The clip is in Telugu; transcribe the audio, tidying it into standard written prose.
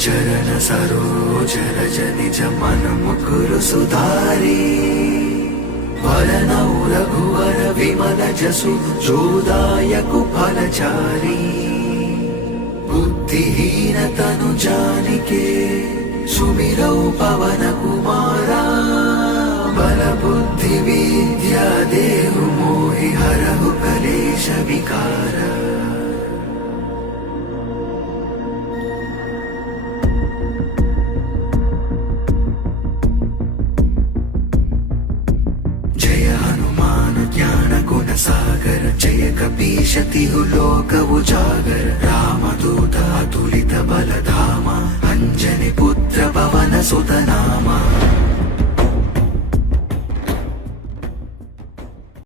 చరణ సరోజ రజ నిజ మన ముకురు సుధారి వరనౌ రఘువర విమల జసు జోదాయకు ఫలచారి బుద్ధిహీన తను జానికే సుమిరౌ పవన కుమారా బల బుద్ధి విద్యా దేహు మోహి హరహు కలేశ వికార सागर जय कपीशतिहु लोक उजागर रामदूत अतुलित बलधामा अंजनी पुत्र पवन सुत नामा।